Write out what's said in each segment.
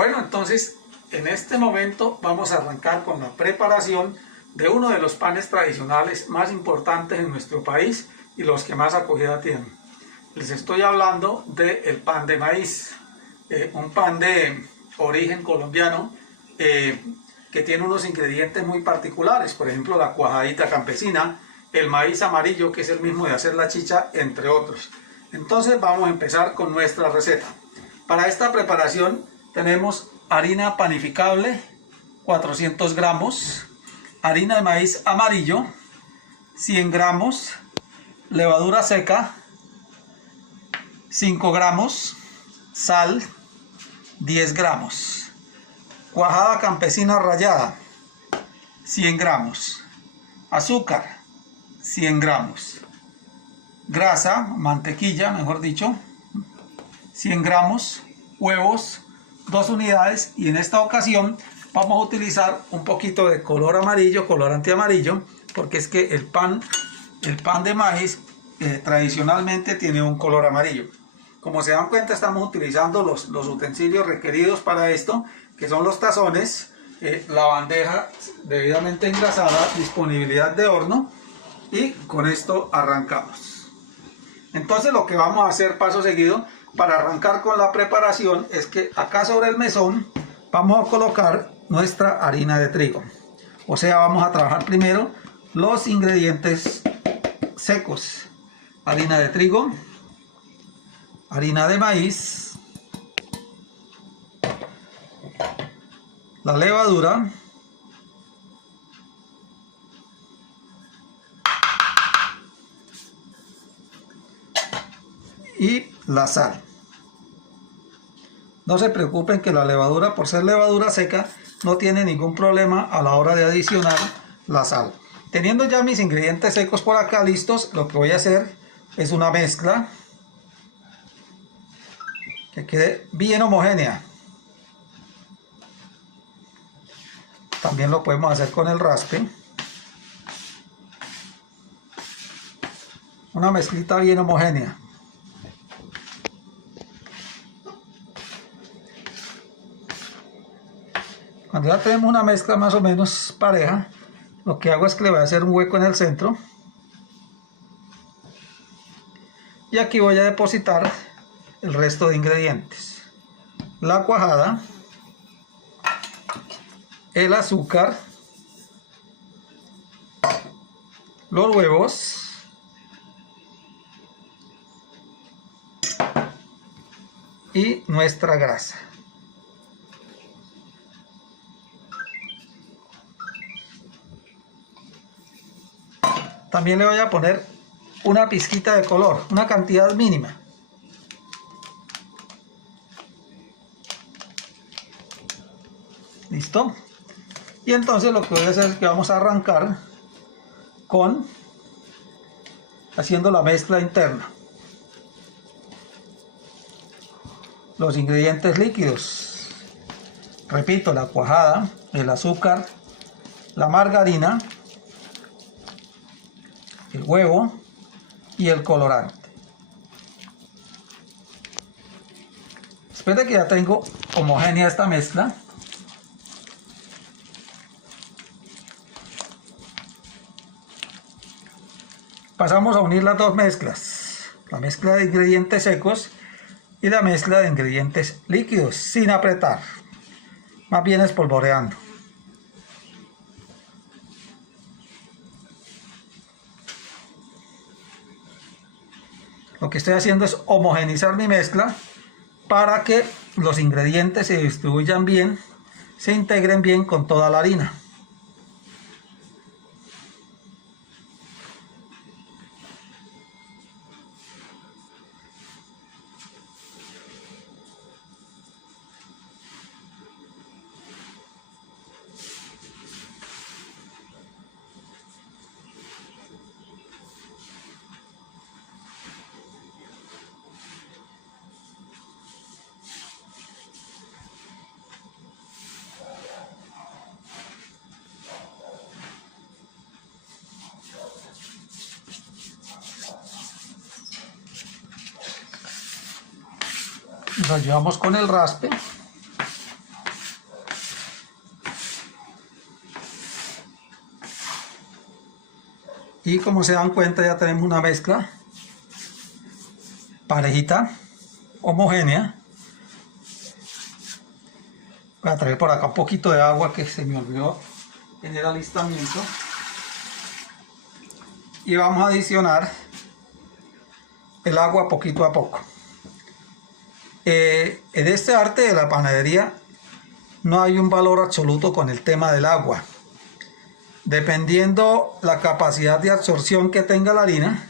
Bueno, entonces en este momento vamos a arrancar con la preparación de uno de los panes tradicionales más importantes en nuestro país y los que más acogida tienen. Les estoy hablando del pan de maíz, un pan de origen colombiano que tiene unos ingredientes muy particulares, por ejemplo la cuajadita campesina, el maíz amarillo que es el mismo de hacer la chicha, entre otros. Entonces vamos a empezar con nuestra receta. Para esta preparación tenemos harina panificable, 400 gramos, harina de maíz amarillo, 100 gramos, levadura seca, 5 gramos, sal, 10 gramos, cuajada campesina rallada, 100 gramos, azúcar, 100 gramos, grasa, mantequilla, mejor dicho, 100 gramos, huevos, 2 unidades, y en esta ocasión vamos a utilizar un poquito de color amarillo, colorante amarillo, porque es que el pan de maíz tradicionalmente tiene un color amarillo. Como se dan cuenta, estamos utilizando los utensilios requeridos para esto, que son los tazones, la bandeja debidamente engrasada, disponibilidad de horno, y con esto arrancamos. Entonces lo que vamos a hacer paso seguido para arrancar con la preparación es que acá sobre el mesón vamos a colocar nuestra harina de trigo. O sea, vamos a trabajar primero los ingredientes secos: harina de trigo, harina de maíz, la levadura, y la sal. No se preocupen que la levadura, por ser levadura seca, no tiene ningún problema a la hora de adicionar la sal. Teniendo ya mis ingredientes secos por acá listos, lo que voy a hacer es una mezcla que quede bien homogénea. También lo podemos hacer con el raspe. Una mezclita bien homogénea. Cuando ya tenemos una mezcla más o menos pareja, lo que hago es que le voy a hacer un hueco en el centro. Y aquí voy a depositar el resto de ingredientes: la cuajada, el azúcar, los huevos, y nuestra grasa. También le voy a poner una pizquita de color, una cantidad mínima. ¿Listo? Y entonces lo que voy a hacer es que vamos a arrancar haciendo la mezcla interna. Los ingredientes líquidos, repito, la cuajada, el azúcar, la margarina, el huevo y el colorante. Después de que ya tengo homogénea esta mezcla, pasamos a unir las dos mezclas, la mezcla de ingredientes secos y la mezcla de ingredientes líquidos, sin apretar, más bien espolvoreando. Lo que estoy haciendo es homogeneizar mi mezcla para que los ingredientes se distribuyan bien, se integren bien con toda la harina. Lo llevamos con el raspe Y como se dan cuenta, ya tenemos una mezcla parejita, homogénea. Voy a traer por acá un poquito de agua que se me olvidó en el alistamiento. Y vamos a adicionar el agua poquito a poco. En este arte de la panadería no hay un valor absoluto con el tema del agua. Dependiendo la capacidad de absorción que tenga la harina,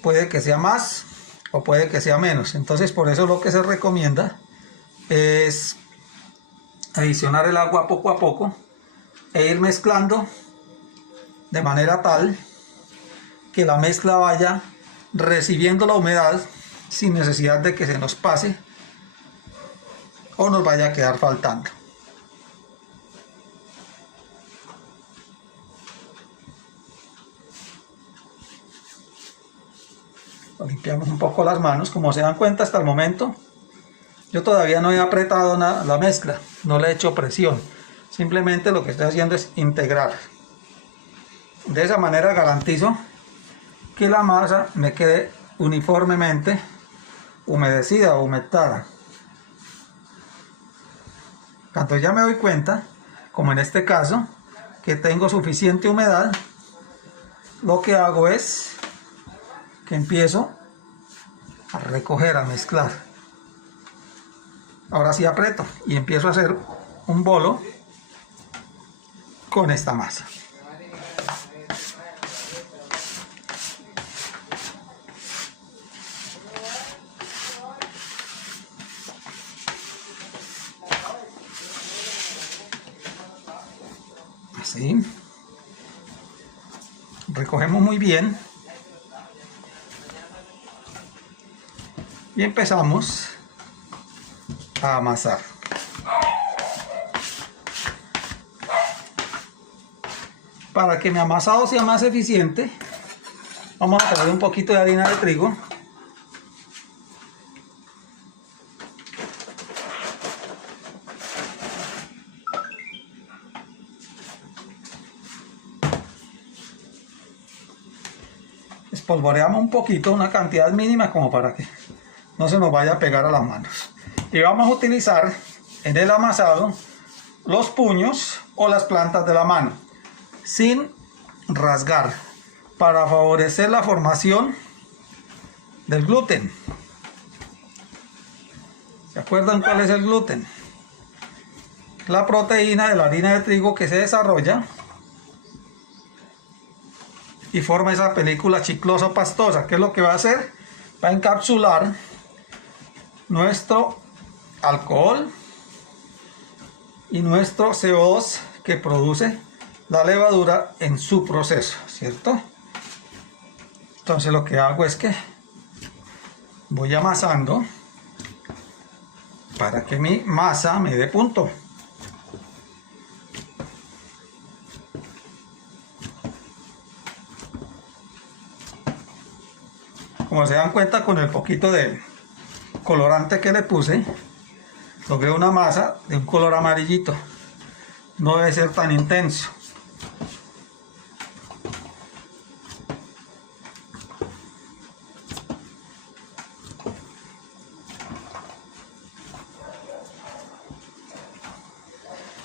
puede que sea más o puede que sea menos. Entonces, por eso lo que se recomienda es adicionar el agua poco a poco e ir mezclando de manera tal que la mezcla vaya recibiendo la humedad sin necesidad de que se nos pase o nos vaya a quedar faltando. Limpiamos un poco las manos. Como se dan cuenta, hasta el momento yo todavía no he apretado la mezcla, no le he hecho presión, simplemente lo que estoy haciendo es integrar. De esa manera garantizo que la masa me quede uniformemente humedecida o humectada. Cuando ya me doy cuenta, como en este caso, que tengo suficiente humedad, lo que hago es que empiezo a recoger, a mezclar. Ahora sí aprieto y empiezo a hacer un bolo con esta masa. Así. Recogemos muy bien. Y empezamos a amasar. Para que mi amasado sea más eficiente, vamos a traer un poquito de harina de trigo. Espolvoreamos un poquito, una cantidad mínima como para que no se nos vaya a pegar a las manos. Y vamos a utilizar en el amasado los puños o las plantas de la mano, sin rasgar, para favorecer la formación del gluten. ¿Se acuerdan cuál es el gluten? La proteína de la harina de trigo que se desarrolla y forma esa película chiclosa pastosa. ¿Qué es lo que va a hacer? Va a encapsular nuestro alcohol y nuestro CO2 que produce la levadura en su proceso, ¿cierto? Entonces lo que hago es que voy amasando para que mi masa me dé punto. Como se dan cuenta, con el poquito de colorante que le puse, logré una masa de un color amarillito. No debe ser tan intenso.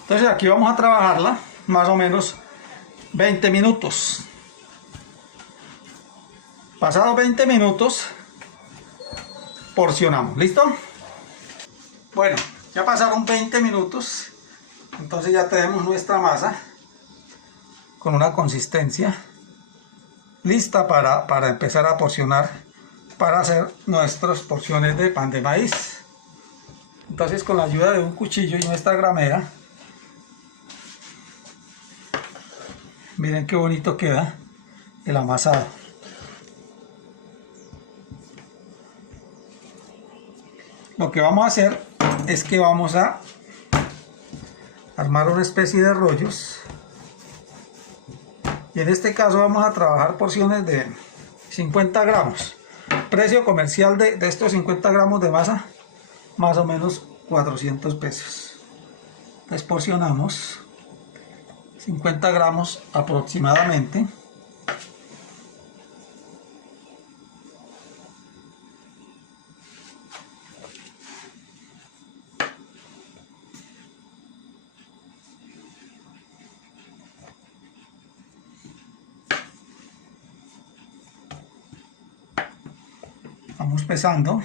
Entonces aquí vamos a trabajarla más o menos 20 minutos. Pasados 20 minutos, porcionamos. ¿Listo? Bueno, ya pasaron 20 minutos. Entonces ya tenemos nuestra masa con una consistencia lista para empezar a porcionar, para hacer nuestras porciones de pan de maíz. Entonces, con la ayuda de un cuchillo y nuestra gramera, miren qué bonito queda el amasado. Lo que vamos a hacer es que vamos a armar una especie de rollos, y en este caso vamos a trabajar porciones de 50 gramos. Precio comercial de estos 50 gramos de masa, más o menos 400 pesos. Entonces porcionamos 50 gramos aproximadamente. Vamos pesando.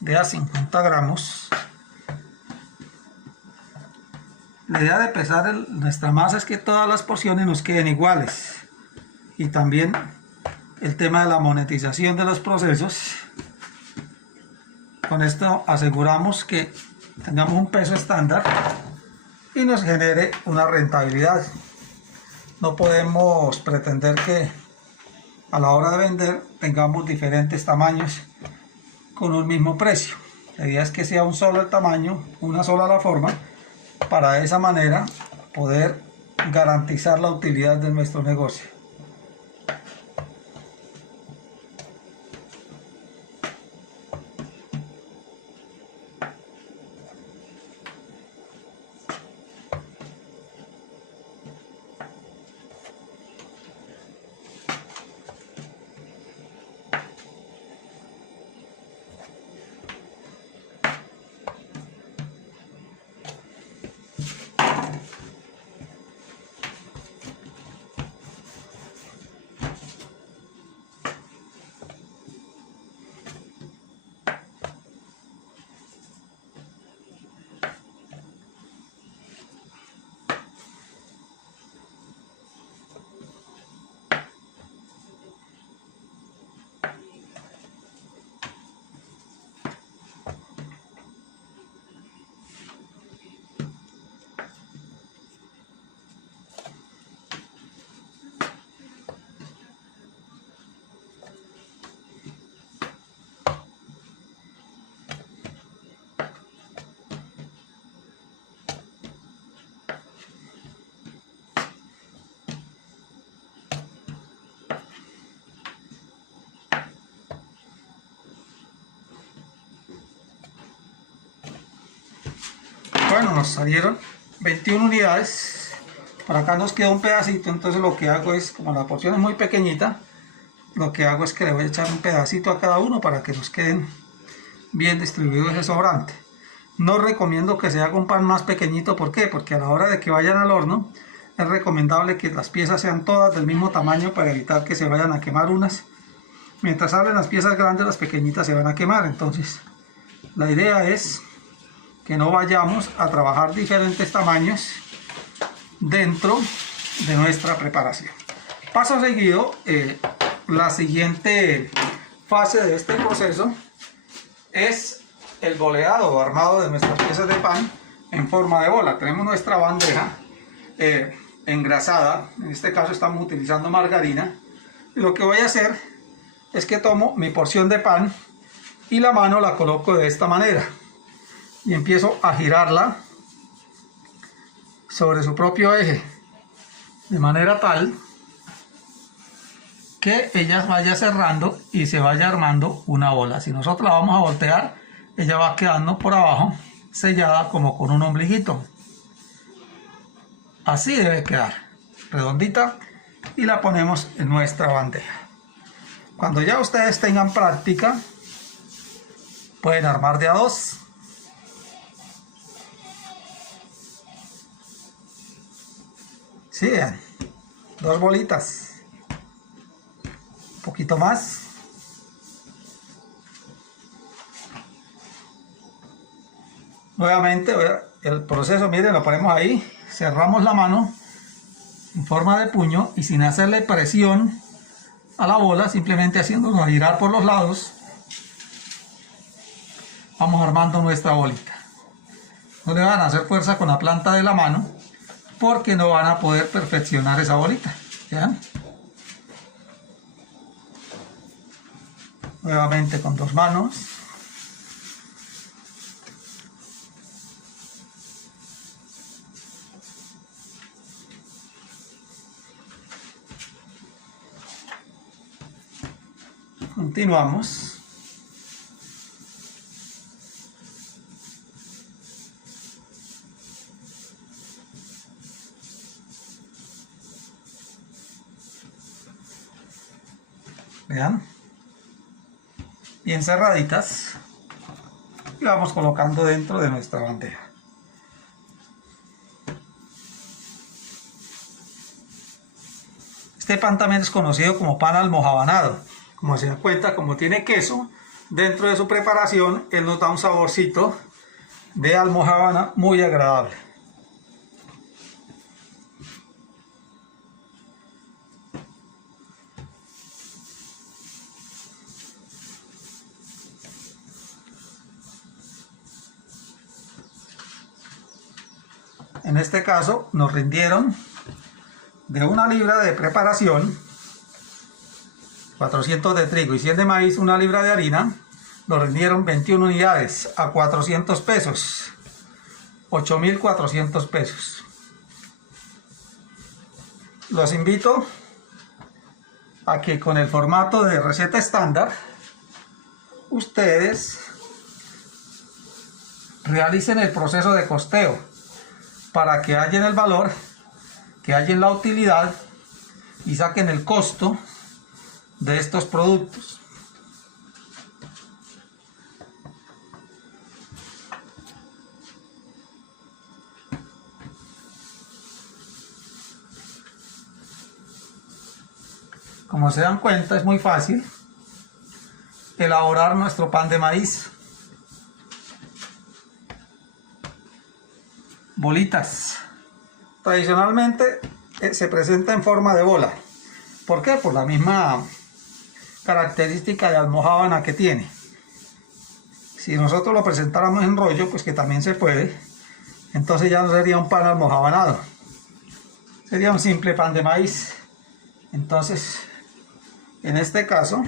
De a 50 gramos. La idea de pesar nuestra masa es que todas las porciones nos queden iguales. Y también el tema de la monetización de los procesos. Con esto aseguramos que tengamos un peso estándar y nos genere una rentabilidad. No podemos pretender que a la hora de vender tengamos diferentes tamaños con un mismo precio. La idea es que sea un solo el tamaño, una sola la forma, para de esa manera poder garantizar la utilidad de nuestro negocio. Bueno, nos salieron 21 unidades. Por acá nos queda un pedacito, entonces lo que hago es, como la porción es muy pequeñita, lo que hago es que le voy a echar un pedacito a cada uno para que nos queden bien distribuidos ese sobrante. No recomiendo que se haga un pan más pequeñito. ¿Por qué? Porque a la hora de que vayan al horno es recomendable que las piezas sean todas del mismo tamaño para evitar que se vayan a quemar unas. Mientras salen las piezas grandes, las pequeñitas se van a quemar. Entonces la idea es que no vayamos a trabajar diferentes tamaños dentro de nuestra preparación. Paso seguido, la siguiente fase de este proceso es el boleado o armado de nuestras piezas de pan en forma de bola. Tenemos nuestra bandeja engrasada, en este caso estamos utilizando margarina. Y lo que voy a hacer es que tomo mi porción de pan y la mano la coloco de esta manera y empiezo a girarla sobre su propio eje de manera tal que ella vaya cerrando y se vaya armando una bola. Si nosotros la vamos a voltear, ella va quedando por abajo sellada como con un ombliguito. Así debe quedar, redondita, y la ponemos en nuestra bandeja. Cuando ya ustedes tengan práctica, pueden armar de a dos. Sí, vean, dos bolitas, un poquito más. Nuevamente el proceso, miren, lo ponemos ahí, cerramos la mano en forma de puño y sin hacerle presión a la bola, simplemente haciéndolo girar por los lados, vamos armando nuestra bolita. No le van a hacer fuerza con la planta de la mano porque no van a poder perfeccionar esa bolita. ¿Ya? Nuevamente con dos manos. Continuamos. Vean, bien cerraditas. vamos colocando dentro de nuestra bandeja. Este pan también es conocido como pan almojábanado. Como se dan cuenta, como tiene queso, dentro de su preparación, él nos da un saborcito de almojábana muy agradable. En este caso nos rindieron de 1 libra de preparación, 400 de trigo y 100 de maíz, 1 libra de harina, nos rindieron 21 unidades a 400 pesos, 8.400 pesos. Los invito a que con el formato de receta estándar ustedes realicen el proceso de costeo para que hallen el valor, que hallen la utilidad y saquen el costo de estos productos. Como se dan cuenta, es muy fácil elaborar nuestro pan de maíz. Bolitas. Tradicionalmente se presenta en forma de bola. ¿Por qué? Por la misma característica de almojábana que tiene. Si nosotros lo presentáramos en rollo, pues que también se puede, entonces ya no sería un pan almojábanado, sería un simple pan de maíz. Entonces, en este caso,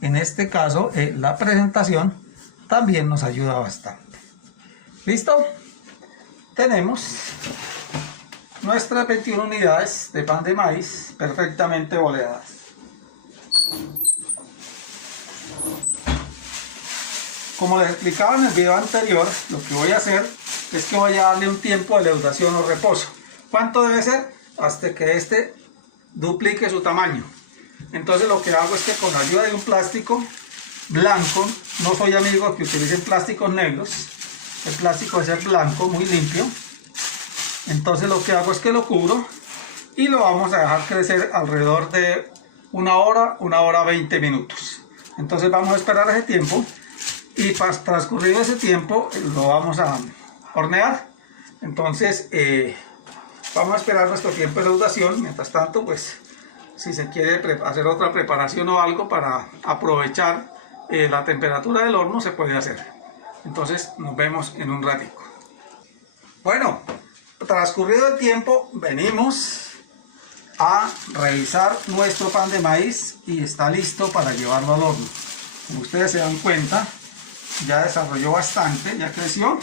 la presentación también nos ayuda bastante. ¿Listo? Tenemos nuestras 21 unidades de pan de maíz perfectamente boleadas. Como les explicaba en el video anterior, lo que voy a hacer es que voy a darle un tiempo de leudación o reposo. ¿Cuánto debe ser? Hasta que este duplique su tamaño. Entonces lo que hago es que con ayuda de un plástico blanco, no soy amigo que utilicen plásticos negros, el plástico debe ser blanco, muy limpio. Entonces lo que hago es que lo cubro y lo vamos a dejar crecer alrededor de 1 hora 20 minutos. Entonces vamos a esperar ese tiempo y transcurrido ese tiempo lo vamos a hornear. Entonces vamos a esperar nuestro tiempo de leudación. Mientras tanto, pues si se quiere hacer otra preparación o algo para aprovechar la temperatura del horno, se puede hacer. Entonces nos vemos en un ratico. Bueno, transcurrido el tiempo, venimos a revisar nuestro pan de maíz y está listo para llevarlo al horno. Como ustedes se dan cuenta, ya desarrolló bastante, ya creció.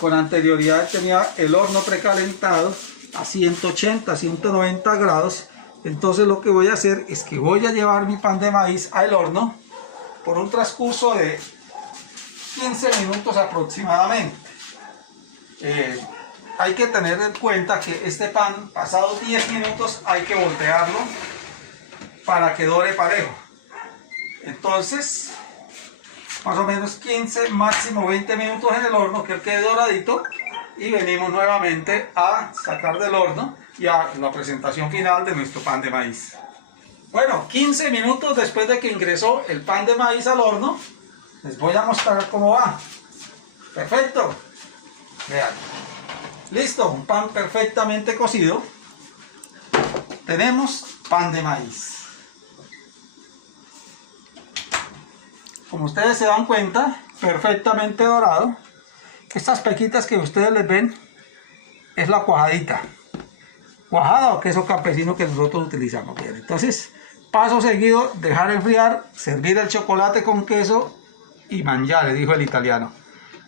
Con anterioridad tenía el horno precalentado a 180, 190 grados. Entonces lo que voy a hacer es que voy a llevar mi pan de maíz al horno por un transcurso de 15 minutos aproximadamente. Hay que tener en cuenta que este pan, pasados 10 minutos, hay que voltearlo para que dore parejo. Entonces, más o menos 15, máximo 20 minutos en el horno, que quede doradito, y venimos nuevamente a sacar del horno y a la presentación final de nuestro pan de maíz. Bueno, 15 minutos después de que ingresó el pan de maíz al horno, les voy a mostrar cómo va. Perfecto. Vean. Listo, un pan perfectamente cocido. Tenemos pan de maíz. Como ustedes se dan cuenta, perfectamente dorado. Estas pequitas que ustedes les ven es la cuajadita. Cuajada o queso campesino que nosotros utilizamos. Bien, entonces, paso seguido, dejar enfriar, servir el chocolate con queso y mangiare, dijo el italiano.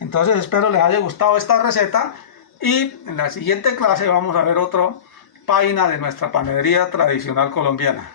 Entonces espero les haya gustado esta receta y en la siguiente clase vamos a ver otra página de nuestra panadería tradicional colombiana.